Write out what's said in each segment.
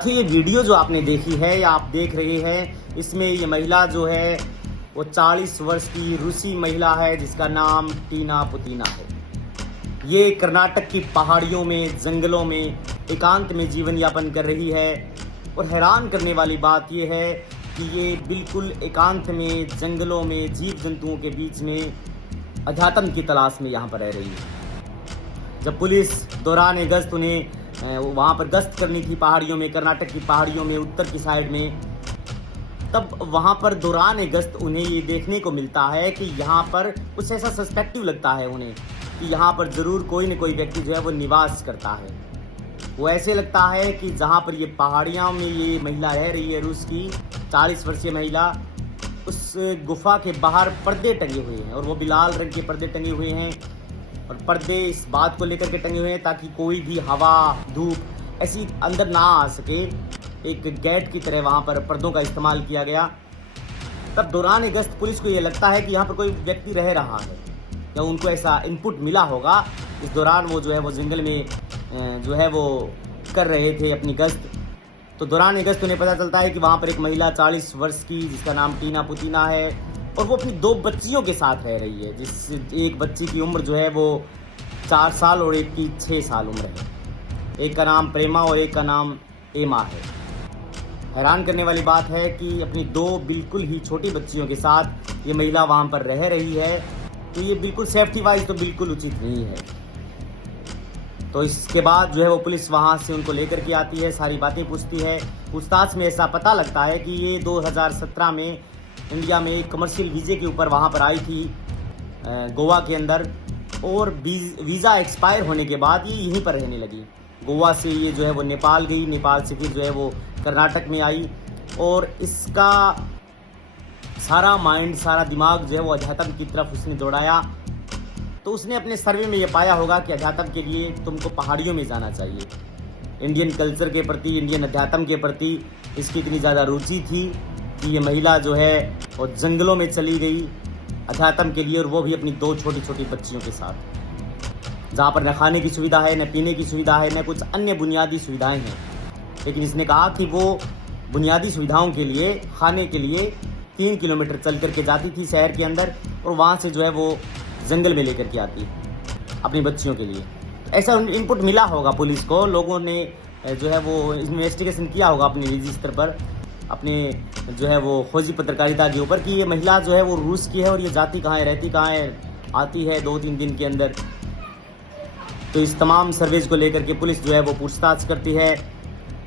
तो ये वीडियो जो आपने देखी है या आप देख रहे हैं, इसमें ये महिला जो है वो 40 वर्ष की रूसी महिला है जिसका नाम टीना पुतीना है। ये कर्नाटक की पहाड़ियों में, जंगलों में एकांत में जीवन यापन कर रही है। और हैरान करने वाली बात ये है कि ये बिल्कुल एकांत में, जंगलों में, जीव जंतुओं के बीच में अध्यात्म की तलाश में यहाँ पर रह रही है। जब पुलिस दौरान गश्त उन्हें वहाँ पर गश्त करनी थी पहाड़ियों में, कर्नाटक की पहाड़ियों में, उत्तर की साइड में, तब वहाँ पर दौरान गश्त उन्हें ये देखने को मिलता है कि यहाँ पर कुछ ऐसा सस्पेक्टिव लगता है उन्हें कि यहाँ पर ज़रूर कोई न कोई व्यक्ति जो है वो निवास करता है। वो ऐसे लगता है कि जहाँ पर ये पहाड़ियों में ये महिला रह रही है, रूस की 40 वर्षीय महिला, उस गुफा के बाहर पर्दे टंगे हुए हैं और वो भी लाल रंग के पर्दे टंगे हुए हैं। और पर्दे इस बात को लेकर के टंगे हुए हैं ताकि कोई भी हवा, धूप ऐसी अंदर ना आ सके। एक गेट की तरह वहाँ पर पर्दों का इस्तेमाल किया गया। तब दौरान गश्त पुलिस को ये लगता है कि यहाँ पर कोई व्यक्ति रह रहा है, या उनको ऐसा इनपुट मिला होगा। इस दौरान वो जो है वो जंगल में जो है वो कर रहे थे अपनी गश्त। तो दौरान गश्त उन्हें पता चलता है कि वहाँ पर एक महिला 40 वर्ष की जिसका नाम टीना पुतीना है और वो अपनी 2 बच्चियों के साथ रह रही है, जिस एक बच्ची की उम्र जो है वो 4 साल और एक की 6 साल उम्र है। एक का नाम प्रेमा और एक का नाम एमा है। हैरान करने वाली बात है कि अपनी 2 बिल्कुल ही छोटी बच्चियों के साथ ये महिला वहाँ पर रह रही है, तो ये बिल्कुल सेफ्टी वाइज तो बिल्कुल उचित नहीं है। तो इसके बाद जो है वो पुलिस वहाँ से उनको लेकर के आती है, सारी बातें पूछती है। पूछताछ में ऐसा पता लगता है कि ये 2017 में इंडिया में एक कमर्शियल वीज़े के ऊपर वहाँ पर आई थी गोवा के अंदर, और वीज़ा एक्सपायर होने के बाद ये यहीं पर रहने लगी। गोवा से ये जो है वो नेपाल गई, नेपाल से फिर जो है वो कर्नाटक में आई, और इसका सारा माइंड, सारा दिमाग जो है वो अध्यात्म की तरफ उसने दौड़ाया। तो उसने अपने सर्वे में ये पाया होगा कि अध्यात्म के लिए तुमको पहाड़ियों में जाना चाहिए। इंडियन कल्चर के प्रति, इंडियन अध्यात्म के प्रति इसकी इतनी ज़्यादा रुचि थी कि ये महिला जो है वो जंगलों में चली गई अध्यात्म के लिए, और वो भी अपनी 2 छोटी छोटी बच्चियों के साथ, जहाँ पर न खाने की सुविधा है, न पीने की सुविधा है, न कुछ अन्य बुनियादी सुविधाएं हैं। लेकिन इसने कहा कि वो बुनियादी सुविधाओं के लिए, खाने के लिए 3 किलोमीटर चल करके जाती थी शहर के अंदर, और वहाँ से जो है वो जंगल में लेकर के आती अपनी बच्चियों के लिए। ऐसा इनपुट मिला होगा पुलिस को, लोगों ने जो है वो इन्वेस्टिगेशन किया होगा अपने निजी स्तर पर, अपने जो है वो खोजी पत्रकारिता के ऊपर, कि ये महिला जो है वो रूस की है और ये जाती कहाँ है, रहती कहाँ है, आती है 2-3 दिन के अंदर। तो इस तमाम सर्वेज को लेकर के पुलिस जो है वो पूछताछ करती है,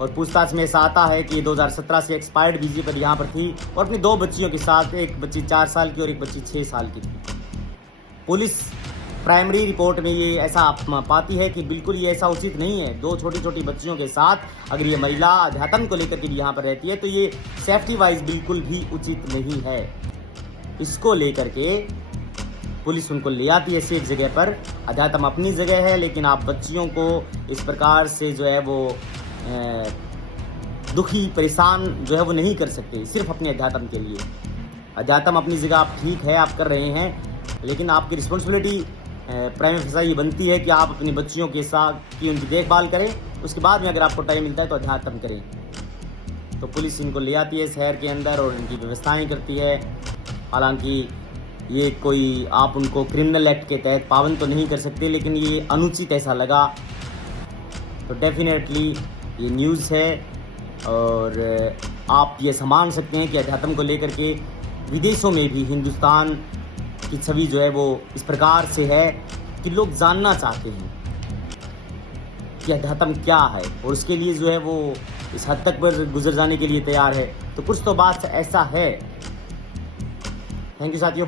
और पूछताछ में ऐसा आता है कि 2017 से एक्सपायर्ड वीजे पर यहाँ पर थी और अपनी 2 बच्चियों के साथ, एक बच्ची 4 साल की और एक बच्ची 6 साल की थी। पुलिस प्राइमरी रिपोर्ट में ये ऐसा पाती है कि बिल्कुल ये ऐसा उचित नहीं है। 2 छोटी छोटी बच्चियों के साथ अगर ये महिला अध्यात्म को लेकर के भी यहाँ पर रहती है तो ये सेफ्टी वाइज बिल्कुल भी उचित नहीं है। इसको लेकर के पुलिस उनको ले आती है सेफ जगह पर। अध्यात्म अपनी जगह है, लेकिन आप बच्चियों को इस प्रकार से जो है वो दुखी, परेशान जो है वो नहीं कर सकते सिर्फ अपने अध्यात्म के लिए। अध्यात्म अपनी जगह आप ठीक है, आप कर रहे हैं, लेकिन आपकी रिस्पॉन्सिबिलिटी प्राइम फेसा ये बनती है कि आप अपनी बच्चियों के साथ की उनकी देखभाल करें। उसके बाद में अगर आपको टाइम मिलता है तो अध्यात्म करें। तो पुलिस इनको ले आती है शहर के अंदर और इनकी व्यवस्थाएं करती है। हालांकि ये कोई, आप उनको क्रिमिनल एक्ट के तहत पाबंद तो नहीं कर सकते, लेकिन ये अनुचित ऐसा लगा। तो डेफिनेटली ये न्यूज़ है, और आप ये सम्मान सकते हैं कि अध्यात्म को लेकर के विदेशों में भी हिंदुस्तान की छवि जो है वो इस प्रकार से है कि लोग जानना चाहते हैं कि अध्यात्म क्या है, और उसके लिए जो है वो इस हद तक पर गुजर जाने के लिए तैयार है। तो कुछ तो बात ऐसा है। थैंक यू साथियों।